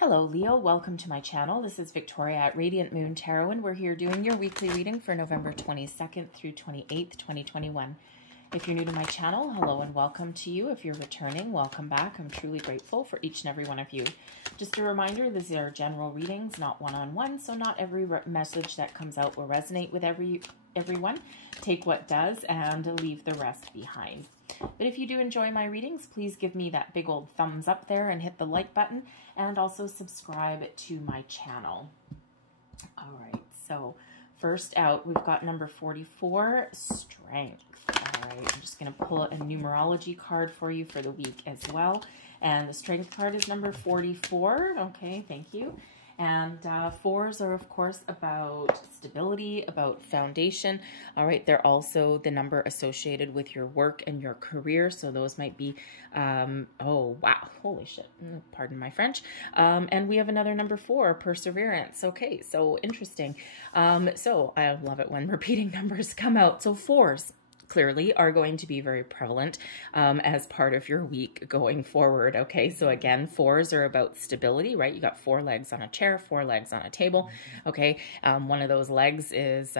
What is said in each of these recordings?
Hello Leo, welcome to my channel. This is Victoria at Radiant Moon Tarot, and we're here doing your weekly reading for November 22nd through 28th, 2021. If you're new to my channel, hello and welcome to you. If you're returning, welcome back. I'm truly grateful for each and every one of you. Just a reminder, these are general readings, not one-on-one, so not every message that comes out will resonate with everyone. Take what does and leave the rest behind. But if you do enjoy my readings, please give me that big old thumbs up there and hit the like button, and also subscribe to my channel. All right, so first out, we've got number 44, Strength. All right, I'm just going to pull a numerology card for you for the week as well. And the Strength card is number 44. Okay, thank you. And fours are, of course, about stability, about foundation. All right, they're also the number associated with your work and your career. So those might be, oh, wow, holy shit, pardon my French. And we have another number 4, perseverance. Okay, so interesting. So I love it when repeating numbers come out. So fours clearly are going to be very prevalent as part of your week going forward. Okay, so again, fours are about stability, right? You got 4 legs on a chair, 4 legs on a table. Okay, one of those legs is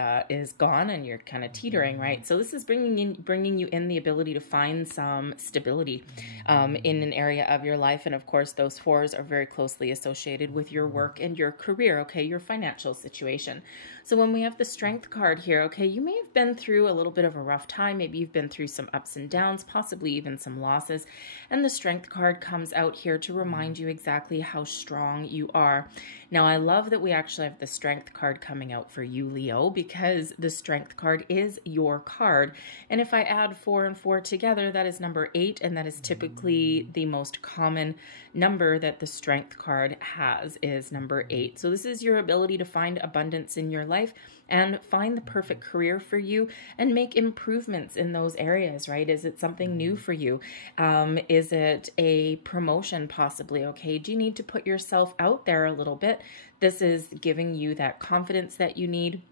gone and you're kind of teetering, right? So this is bringing you in the ability to find some stability in an area of your life. And of course, those fours are very closely associated with your work and your career, okay, your financial situation. So when we have the Strength card here, okay, you may have been through a little bit of a rough time. Maybe you've been through some ups and downs, possibly even some losses. And the Strength card comes out here to remind you exactly how strong you are. Now, I love that we actually have the Strength card coming out for you, Leo, because the Strength card is your card. And if I add 4 and 4 together, that is number 8, and that is typically the most common number that the Strength card has, is number 8. So this is your ability to find abundance in your life and find the perfect career for you and make improvements in those areas, right? Is it something new for you? Is it a promotion possibly? Okay, do you need to put yourself out there a little bit? This is giving you that confidence that you need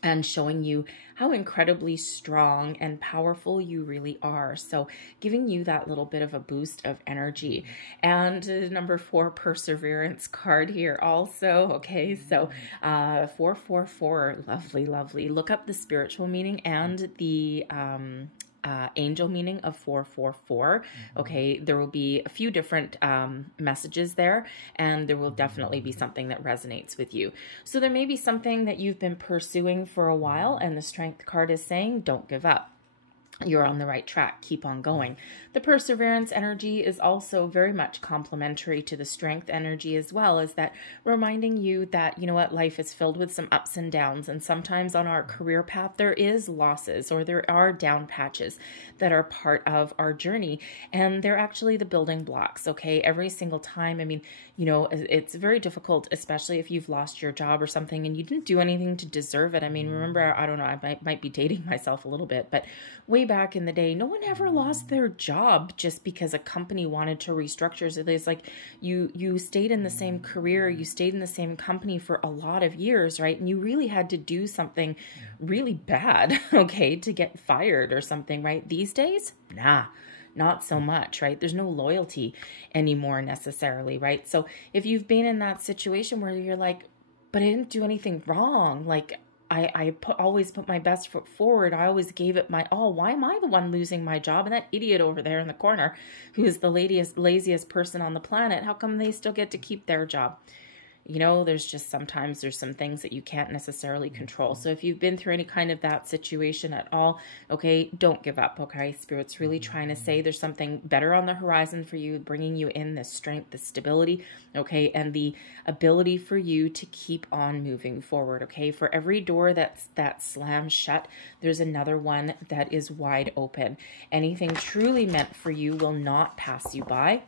and showing you how incredibly strong and powerful you really are. So giving you that little bit of a boost of energy. And number 4, perseverance card here also. Okay, so 444, lovely, lovely. Look up the spiritual meaning and the angel meaning of 444. Okay, there will be a few different messages there, and there will definitely be something that resonates with you. So there may be something that you've been pursuing for a while, and the Strength card is saying, don't give up. You're on the right track. Keep on going. The perseverance energy is also very much complementary to the Strength energy as well, is that reminding you that, you know what, life is filled with some ups and downs, and sometimes on our career path there is losses or there are down patches that are part of our journey, and they're actually the building blocks, okay? Every single time, I mean, you know, it's very difficult, especially if you've lost your job or something and you didn't do anything to deserve it. I mean, remember, I don't know, I might be dating myself a little bit, but way back in the day, no one ever lost their job just because a company wanted to restructure. So it's like you stayed in the same career, you stayed in the same company for a lot of years, right? And you really had to do something really bad, okay, to get fired or something, right? These days, nah. Not so much, right? There's no loyalty anymore necessarily, right? So if you've been in that situation where you're like, but I didn't do anything wrong, like I always put my best foot forward, I always gave it my all, why am I the one losing my job? And that idiot over there in the corner, who is the laziest person on the planet, how come they still get to keep their job? You know, there's just sometimes there's some things that you can't necessarily control. So if you've been through any kind of that situation at all, okay, don't give up, okay? Spirit's really trying to say there's something better on the horizon for you, bringing you in the strength, the stability, okay, and the ability for you to keep on moving forward, okay? For every door that's slammed shut, there's another one that is wide open. Anything truly meant for you will not pass you by.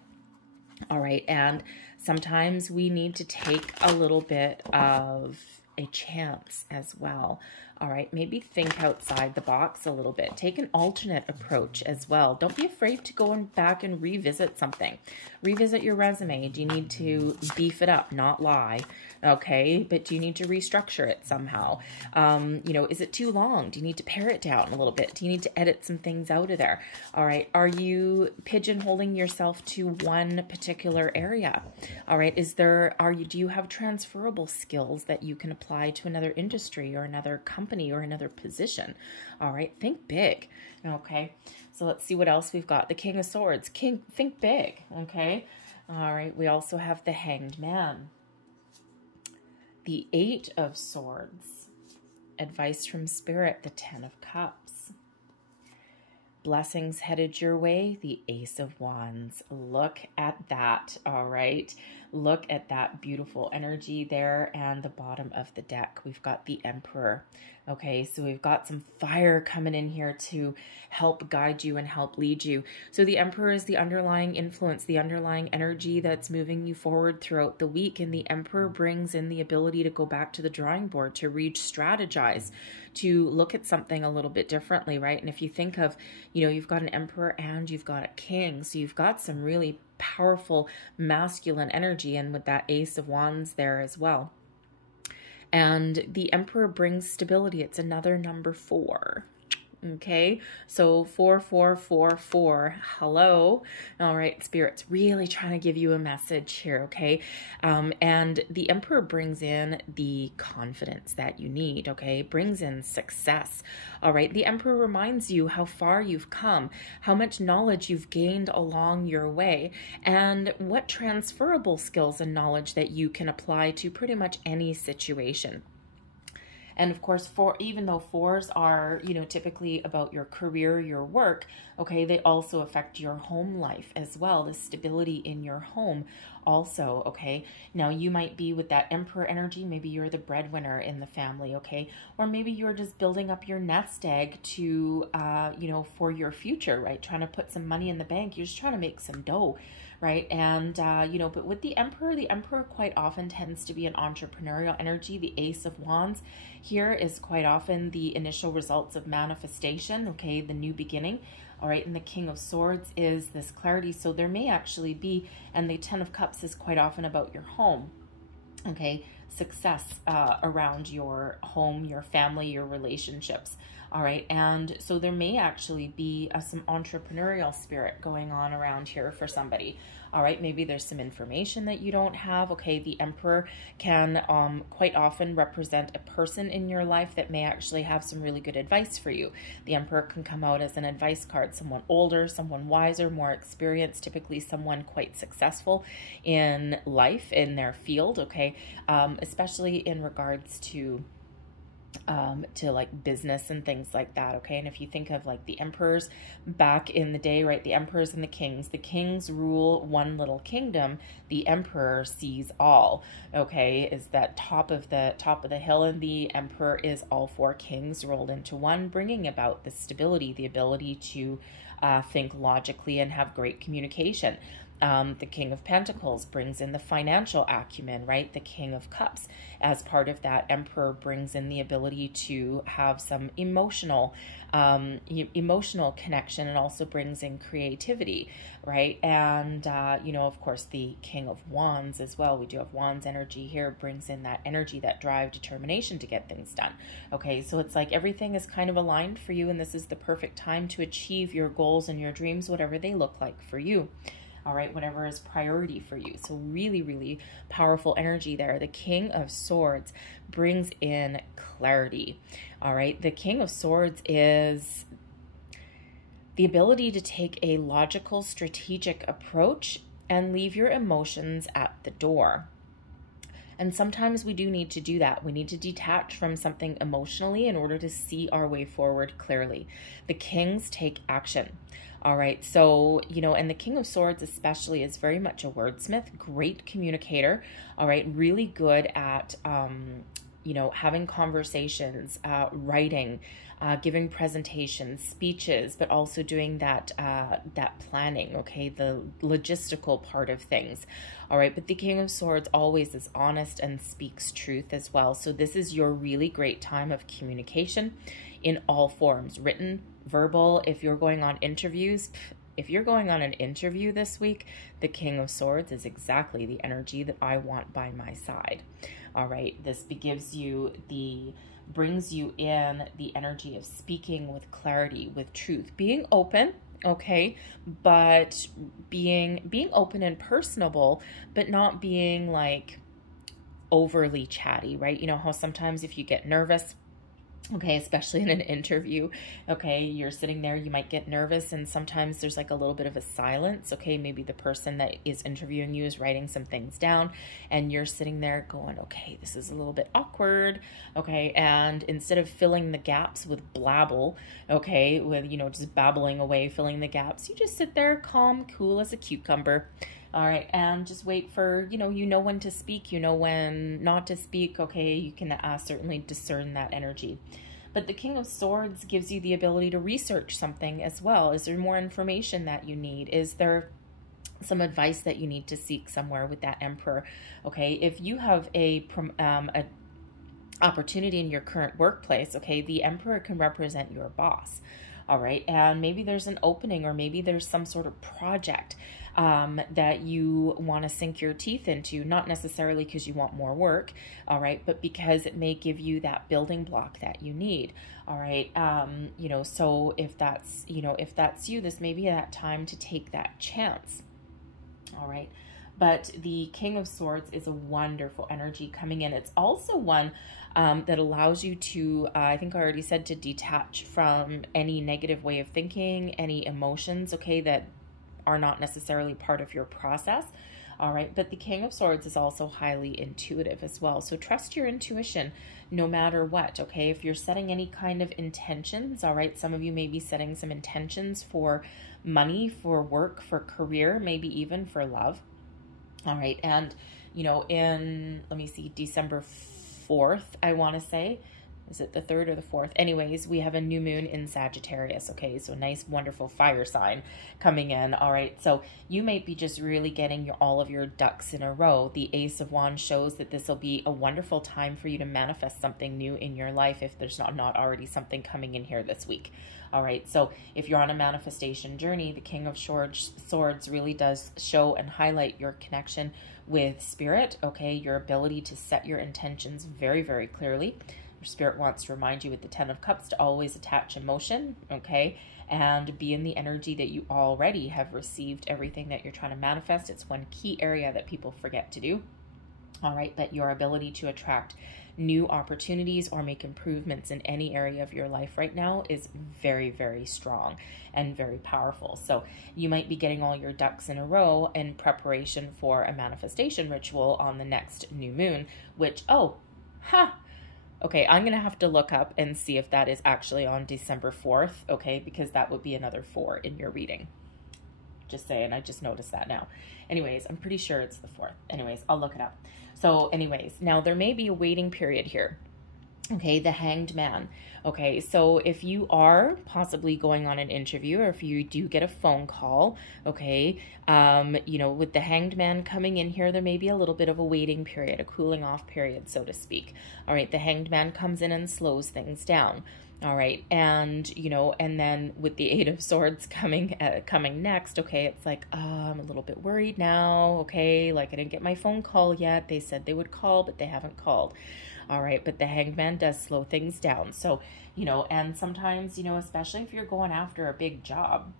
All right, and sometimes we need to take a little bit of a chance as well. All right, maybe think outside the box a little bit. Take an alternate approach as well. Don't be afraid to go back and revisit something. Revisit your resume. Do you need to beef it up, not lie? Okay, but do you need to restructure it somehow? You know, is it too long? Do you need to pare it down a little bit? Do you need to edit some things out of there? All right, are you pigeonholing yourself to one particular area? All right, do you have transferable skills that you can apply to another industry or another company or another position? All right, think big. Okay, so let's see what else we've got. The King of Swords. Think big. Okay, all right, we also have the Hanged Man. The Eight of Swords. Advice from Spirit. The Ten of Cups. Blessings headed your way. The Ace of Wands. Look at that. All right. Look at that beautiful energy there. And the bottom of the deck, we've got the Emperor. Okay, so we've got some fire coming in here to help guide you and help lead you. So the Emperor is the underlying influence, the underlying energy that's moving you forward throughout the week. And the Emperor brings in the ability to go back to the drawing board, to re-strategize, to look at something a little bit differently, right? And if you think of, you know, you've got an Emperor and you've got a King, so you've got some really powerful masculine energy, and with that Ace of Wands there as well. And the Emperor brings stability. It's another number 4. Okay, so 4444, hello. All right, Spirit's really trying to give you a message here, okay? And the Emperor brings in the confidence that you need, okay? Brings in success, all right? The Emperor reminds you how far you've come, how much knowledge you've gained along your way, and what transferable skills and knowledge that you can apply to pretty much any situation. And of course, even though 4s are, you know, typically about your career, your work, okay, they also affect your home life as well, the stability in your home also, okay? Now, you might be with that Emperor energy, maybe you're the breadwinner in the family, okay? Or maybe you're just building up your nest egg to, you know, for your future, right? Trying to put some money in the bank. You're just trying to make some dough, right? And, you know, but with the Emperor quite often tends to be an entrepreneurial energy. The Ace of Wands here is quite often the initial results of manifestation, okay, the new beginning. All right, and the King of Swords is this clarity. So there may actually be, and the Ten of Cups is quite often about your home, okay, success around your home, your family, your relationships. All right, and so there may actually be some entrepreneurial spirit going on around here for somebody. All right, maybe there's some information that you don't have. Okay, the Emperor can quite often represent a person in your life that may actually have some really good advice for you. The Emperor can come out as an advice card, someone older, someone wiser, more experienced, typically someone quite successful in life, in their field, okay, especially in regards to like business and things like that, okay? And if you think of like the emperors back in the day, right, the emperors and the kings rule one little kingdom. The emperor sees all, okay, is that top of the hill, and the emperor is all 4 kings rolled into one, bringing about the stability, the ability to think logically and have great communication. The King of Pentacles brings in the financial acumen, right? The King of Cups, as part of that, Emperor brings in the ability to have some emotional connection, and also brings in creativity, right? And, you know, of course, the King of Wands as well. We do have Wands energy here, brings in that energy, that drive, determination to get things done. Okay, so it's like everything is kind of aligned for you, and this is the perfect time to achieve your goals and your dreams, whatever they look like for you. All right, whatever is priority for you. So really, really powerful energy there. The King of Swords brings in clarity. All right, the King of Swords is the ability to take a logical, strategic approach and leave your emotions at the door. And sometimes we do need to do that. We need to detach from something emotionally in order to see our way forward clearly. The kings take action. All right, so, you know, and the King of Swords especially is very much a wordsmith, great communicator, all right, really good at you know, having conversations, writing, giving presentations, speeches, but also doing that that planning, okay, the logistical part of things. All right, but the King of Swords always is honest and speaks truth as well. So this is your really great time of communication in all forms, written, verbal. If you're going on interviews, if you're going on an interview this week, the King of Swords is exactly the energy that I want by my side. All right, this gives you brings you in the energy of speaking with clarity, with truth, being open, okay, but being open and personable, but not being like overly chatty, right? You know how sometimes if you get nervous, okay, especially in an interview, okay, you're sitting there, you might get nervous, and sometimes there's like a little bit of a silence, okay, maybe the person that is interviewing you is writing some things down, and you're sitting there going, okay, this is a little bit awkward, okay, and instead of filling the gaps with blabble, okay, with, you know, just babbling away, filling the gaps, you just sit there calm, cool as a cucumber. All right, and just wait for, you know when to speak, you know when not to speak, okay, you can certainly discern that energy. But the King of Swords gives you the ability to research something as well. Is there more information that you need? Is there some advice that you need to seek somewhere with that Emperor? Okay, if you have a opportunity in your current workplace, okay, the Emperor can represent your boss. All right, and maybe there's an opening, or maybe there's some sort of project that you want to sink your teeth into, not necessarily because you want more work, all right, but because it may give you that building block that you need, all right, you know, so if that's, you know, if that's you, this may be that time to take that chance, all right. But the King of Swords is a wonderful energy coming in. It's also one that allows you to, I think I already said, to detach from any negative way of thinking, any emotions, okay, that are not necessarily part of your process. All right, but the King of Swords is also highly intuitive as well. So trust your intuition no matter what, okay? If you're setting any kind of intentions, all right, some of you may be setting some intentions for money, for work, for career, maybe even for love. All right, and, you know, in, let me see, December 4th, I want to say, is it the 3rd or the 4th? Anyways, we have a new moon in Sagittarius, okay? So nice, wonderful fire sign coming in, all right? So you might be just really getting all of your ducks in a row. The Ace of Wands shows that this will be a wonderful time for you to manifest something new in your life if there's not already something coming in here this week. All right, so if you're on a manifestation journey, the King of Swords really does show and highlight your connection with spirit, okay? Your ability to set your intentions very, very clearly. Your spirit wants to remind you with the 10 of Cups to always attach emotion, okay? And be in the energy that you already have received everything that you're trying to manifest. It's one key area that people forget to do, all right? But your ability to attract new opportunities or make improvements in any area of your life right now is very, very strong and very powerful. So you might be getting all your ducks in a row in preparation for a manifestation ritual on the next new moon, which, okay, I'm going to have to look up and see if that is actually on December 4th, okay, because that would be another 4 in your reading. Just saying, I just noticed that now. Anyways, I'm pretty sure it's the 4th. Anyways, I'll look it up. So anyways, now there may be a waiting period here. Okay, the Hanged Man. Okay, so if you are possibly going on an interview, or if you do get a phone call, okay, you know, with the Hanged Man coming in here, there may be a little bit of a waiting period, a cooling off period, so to speak. All right, the Hanged Man comes in and slows things down. All right, and, you know, and then with the Eight of Swords coming next, okay, it's like, I'm a little bit worried now, okay, like I didn't get my phone call yet. They said they would call, but they haven't called. All right, but the Hanged Man does slow things down. So, you know, and sometimes, you know, especially if you're going after a big job,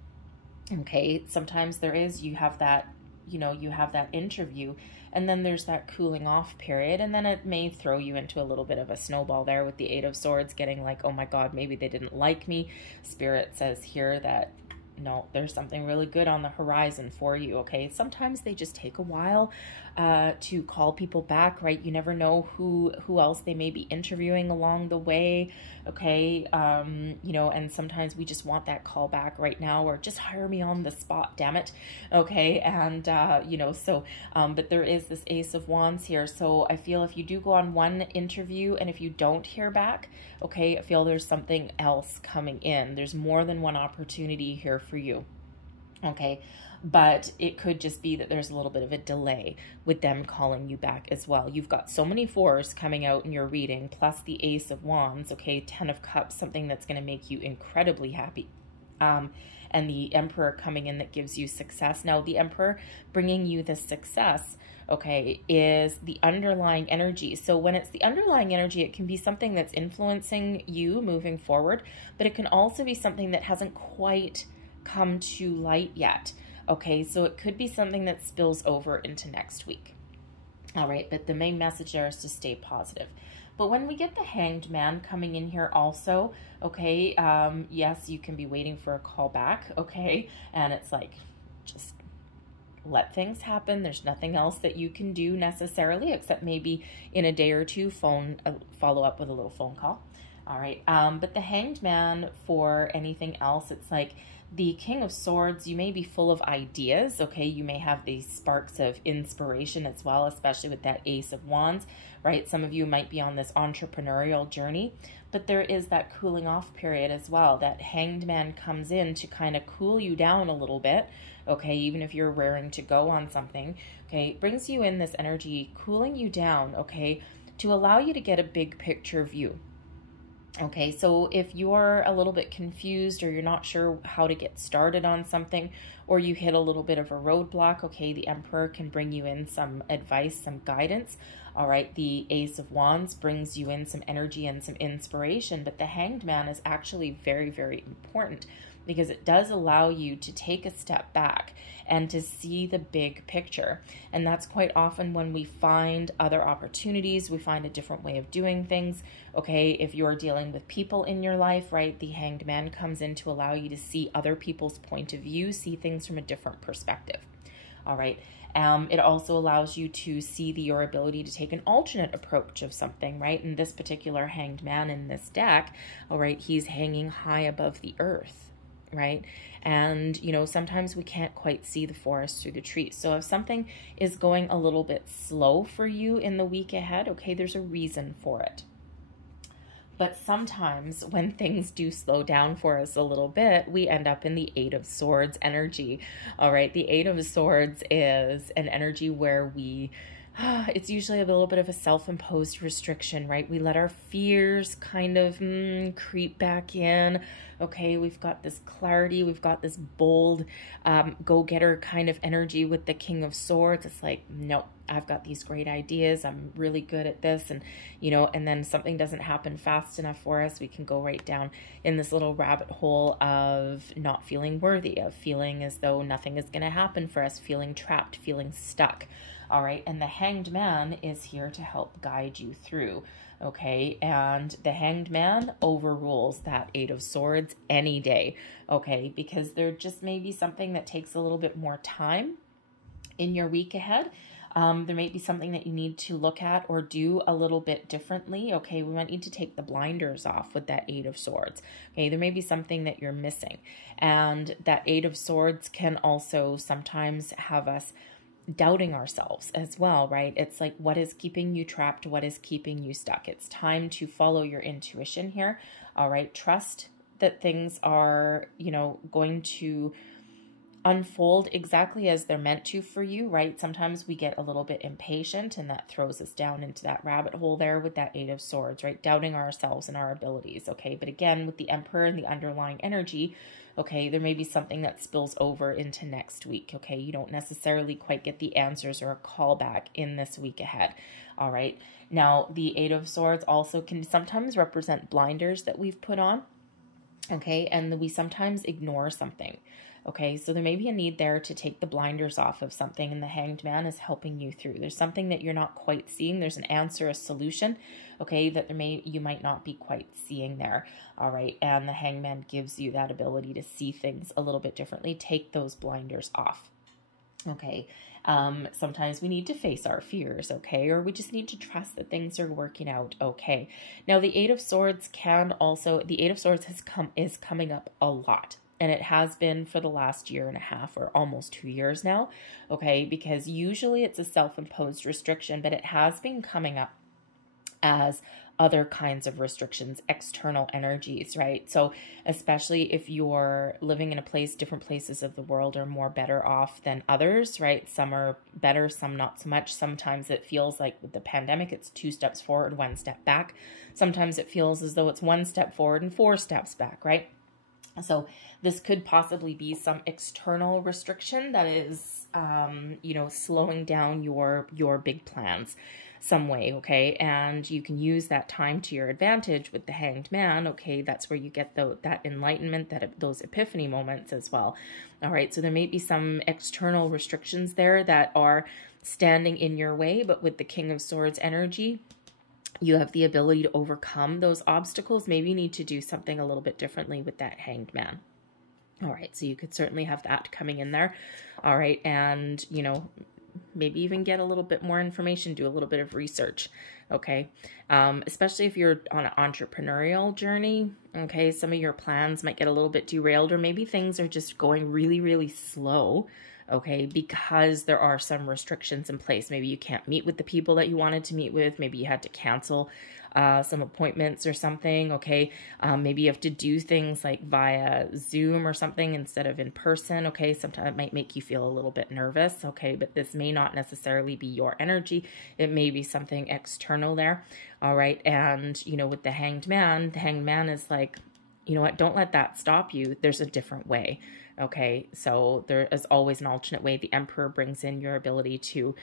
okay, sometimes you have that, you know, you have that interview, and then there's that cooling off period, and then it may throw you into a little bit of a snowball there with the Eight of Swords getting like, oh my God, maybe they didn't like me. Spirit says here that, no, there's something really good on the horizon for you, okay? Sometimes they just take a while, to call people back, right? You never know who else they may be interviewing along the way, okay? You know, and sometimes we just want that call back right now, or just hire me on the spot, damn it, okay? And, you know, so, but there is this Ace of Wands here, so I feel if you do go on one interview and if you don't hear back, okay, I feel there's something else coming in. There's more than one opportunity here for you, okay? But it could just be that there's a little bit of a delay with them calling you back as well. You've got so many 4s coming out in your reading, plus the Ace of Wands, okay, 10 of Cups, something that's going to make you incredibly happy. And the Emperor coming in that gives you success. Now, the Emperor bringing you the success, okay, is the underlying energy. So when it's the underlying energy, it can be something that's influencing you moving forward, but it can also be something that hasn't quite come to light yet. Okay, so it could be something that spills over into next week. All right, but the main message there is to stay positive. But when we get the Hanged Man coming in here also, okay, yes, you can be waiting for a call back, okay, and it's like, just let things happen. There's nothing else that you can do necessarily, except maybe in a day or two, follow up with a little phone call. All right, but the Hanged Man, for anything else, it's like, the King of Swords, you may be full of ideas, okay? You may have these sparks of inspiration as well, especially with that Ace of Wands, right? Some of you might be on this entrepreneurial journey, but there is that cooling off period as well. That Hanged Man comes in to kind of cool you down a little bit, okay? Even if you're raring to go on something, okay? It brings you in this energy, cooling you down, okay? To allow you to get a big picture view. Okay, so if you're a little bit confused or you're not sure how to get started on something, or you hit a little bit of a roadblock, okay, the Emperor can bring you in some advice, some guidance. All right, the Ace of Wands brings you in some energy and some inspiration, but the Hanged Man is actually very, very important because it does allow you to take a step back and to see the big picture. And that's quite often when we find other opportunities, we find a different way of doing things. Okay, if you're dealing with people in your life, right, the Hanged Man comes in to allow you to see other people's point of view, see things from a different perspective. All right, it also allows you to see your ability to take an alternate approach of something, right? And this particular Hanged Man in this deck, all right, he's hanging high above the earth, right? And, you know, sometimes we can't quite see the forest through the trees. So if something is going a little bit slow for you in the week ahead, okay, there's a reason for it. But sometimes when things do slow down for us a little bit, we end up in the Eight of Swords energy. All right, the Eight of Swords is an energy where we, it's usually a little bit of a self-imposed restriction, right? We let our fears kind of creep back in. Okay, we've got this clarity, we've got this bold go-getter kind of energy with the King of Swords. It's like, no, I've got these great ideas, I'm really good at this, and you know, and then something doesn't happen fast enough for us, we can go right down in this little rabbit hole of not feeling worthy, of feeling as though nothing is going to happen for us, feeling trapped, feeling stuck. All right, and the Hanged Man is here to help guide you through, okay? And the Hanged Man overrules that Eight of Swords any day, okay? Because there just may be something that takes a little bit more time in your week ahead. There may be something that you need to look at or do a little bit differently, okay? We might need to take the blinders off with that Eight of Swords, okay? There may be something that you're missing. And that Eight of Swords can also sometimes have us doubting ourselves as well, right? It's like, what is keeping you trapped? What is keeping you stuck? It's time to follow your intuition here, all right? Trust that things are, you know, going to unfold exactly as they're meant to for you, right? Sometimes we get a little bit impatient and that throws us down into that rabbit hole there with that Eight of Swords, right? Doubting ourselves and our abilities, okay? But again, with the Emperor and the underlying energy, okay, there may be something that spills over into next week, okay? You don't necessarily quite get the answers or a call back in this week ahead, all right? Now, the Eight of Swords also can sometimes represent blinders that we've put on, okay? And we sometimes ignore something, okay? So there may be a need there to take the blinders off of something, and the Hanged Man is helping you through. There's something that you're not quite seeing. There's an answer, a solution, okay, that you might not be quite seeing there, all right? And the Hanged Man gives you that ability to see things a little bit differently. Take those blinders off, okay? Sometimes we need to face our fears, okay? Or we just need to trust that things are working out okay. Now, the Eight of Swords is coming up a lot. And it has been for the last year and a half or almost 2 years now, okay? Because usually it's a self-imposed restriction, but it has been coming up as other kinds of restrictions, external energies, right? So especially if you're living in a place, different places of the world are more better off than others, right? Some are better, some not so much. Sometimes it feels like with the pandemic, it's 2 steps forward, 1 step back. Sometimes it feels as though it's 1 step forward and 4 steps back, right? So this could possibly be some external restriction that is, you know, slowing down your big plans some way, okay? And you can use that time to your advantage with the Hanged Man, okay? That's where you get that enlightenment, those epiphany moments as well. All right, so there may be some external restrictions there that are standing in your way, but with the King of Swords energy, you have the ability to overcome those obstacles. Maybe you need to do something a little bit differently with that Hanged Man. All right, so you could certainly have that coming in there. All right, and, you know, maybe even get a little bit more information, do a little bit of research, okay? Especially if you're on an entrepreneurial journey, okay? Some of your plans might get a little bit derailed, or maybe things are just going really, really slow, okay, because there are some restrictions in place. Maybe you can't meet with the people that you wanted to meet with. Maybe you had to cancel some appointments or something, okay? Maybe you have to do things like via Zoom or something instead of in person, okay? Sometimes it might make you feel a little bit nervous, okay? But this may not necessarily be your energy. It may be something external there, all right? And, you know, with the Hanged Man is like, you know what, don't let that stop you. There's a different way. Okay, so there is always an alternate way. The Emperor brings in your ability to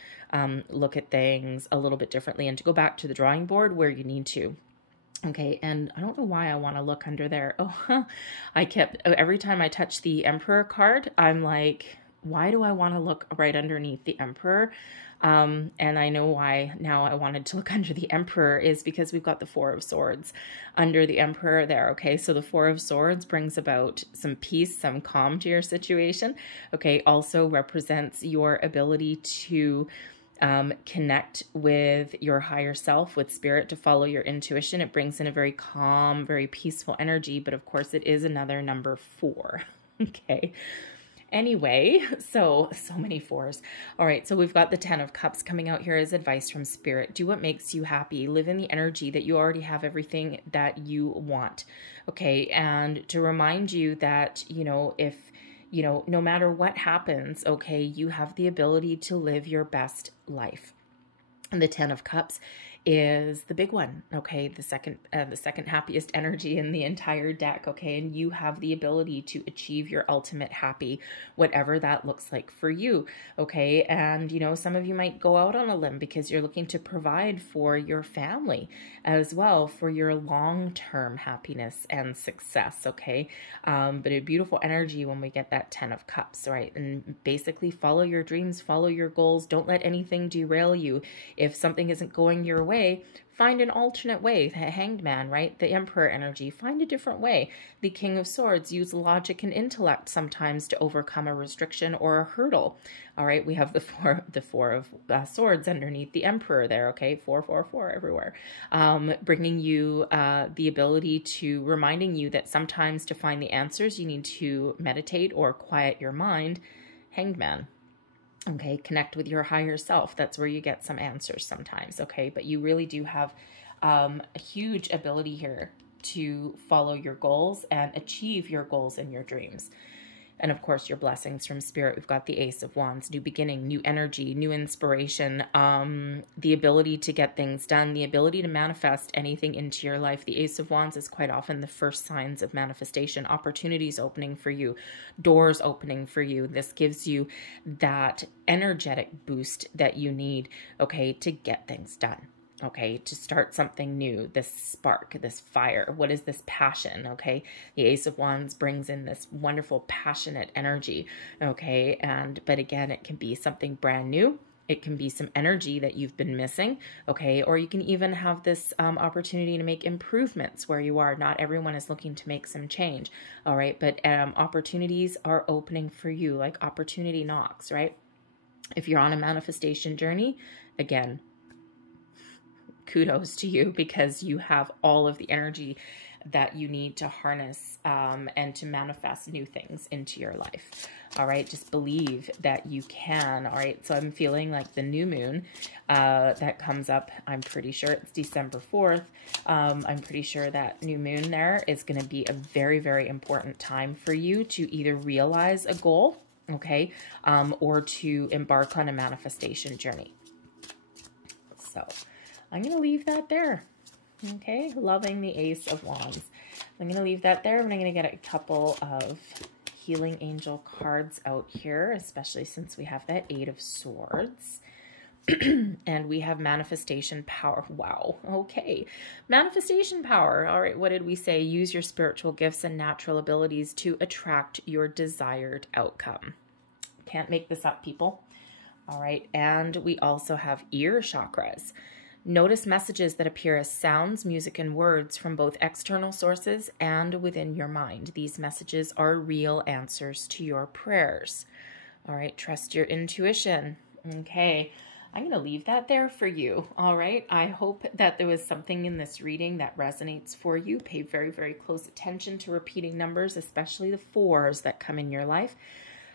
look at things a little bit differently and to go back to the drawing board where you need to. Okay, and I don't know why I want to look under there. Oh, every time I touch the Emperor card, I'm like, why do I want to look right underneath the Emperor? And I know why now I wanted to look under the Emperor is because we've got the Four of Swords under the Emperor there, okay? So the Four of Swords brings about some peace, some calm to your situation, okay? Also represents your ability to connect with your higher self, with spirit, to follow your intuition. It brings in a very calm, very peaceful energy, but of course it is another number 4, okay? Anyway, so many 4s. All right, so we've got the 10 of Cups coming out here as advice from Spirit. Do what makes you happy. Live in the energy that you already have everything that you want, okay? And to remind you that, you know, if, you know, no matter what happens, okay, you have the ability to live your best life. And the 10 of Cups is the big one, okay? The second happiest energy in the entire deck, okay? And you have the ability to achieve your ultimate happy, whatever that looks like for you, okay? And, you know, some of you might go out on a limb because you're looking to provide for your family as well, for your long-term happiness and success, okay? But a beautiful energy when we get that 10 of Cups, right? And basically follow your dreams, follow your goals. Don't let anything derail you. If something isn't going your way, find an alternate way. The Hanged Man, right? The Emperor energy, find a different way. The King of Swords, use logic and intellect sometimes to overcome a restriction or a hurdle. All right, we have the four of Swords underneath the Emperor there, okay? 4, 4, 4 everywhere. Bringing you the ability to, reminding you that sometimes to find the answers, you need to meditate or quiet your mind. Hanged Man. Okay, connect with your higher self. That's where you get some answers sometimes, okay? But you really do have a huge ability here to follow your goals and achieve your goals and your dreams. And of course, your blessings from Spirit. We've got the Ace of Wands, new beginning, new energy, new inspiration, the ability to get things done, the ability to manifest anything into your life. The Ace of Wands is quite often the first signs of manifestation, opportunities opening for you, doors opening for you. This gives you that energetic boost that you need, okay, to get things done. Okay, to start something new, this spark, this fire. What is this passion? Okay, the Ace of Wands brings in this wonderful, passionate energy. Okay, but again, it can be something brand new. It can be some energy that you've been missing. Okay, or you can even have this opportunity to make improvements where you are. Not everyone is looking to make some change. All right, but opportunities are opening for you, like opportunity knocks, right? If you're on a manifestation journey, again, kudos to you, because you have all of the energy that you need to harness and to manifest new things into your life. All right, just believe that you can. All right, so I'm feeling like the new moon that comes up, I'm pretty sure it's December 4th. I'm pretty sure that new moon there is going to be a very, very important time for you to either realize a goal, okay, or to embark on a manifestation journey. So I'm going to leave that there. Okay, loving the Ace of Wands. I'm going to leave that there, and I'm going to get a couple of healing angel cards out here, especially since we have that Eight of Swords. And we have manifestation power. Wow. Okay. Manifestation power. All right. What did we say? Use your spiritual gifts and natural abilities to attract your desired outcome. Can't make this up, people. All right. And we also have ear chakras. Notice messages that appear as sounds, music, and words from both external sources and within your mind. These messages are real answers to your prayers. All right, trust your intuition. Okay, I'm going to leave that there for you. All right, I hope that there was something in this reading that resonates for you. Pay very, very close attention to repeating numbers, especially the 4s that come in your life.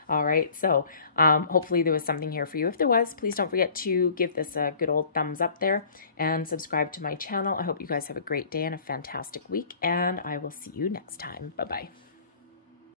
All right, so hopefully there was something here for you. If there was, please don't forget to give this a good old thumbs up there and subscribe to my channel. I hope you guys have a great day and a fantastic week, and I will see you next time. Bye-bye.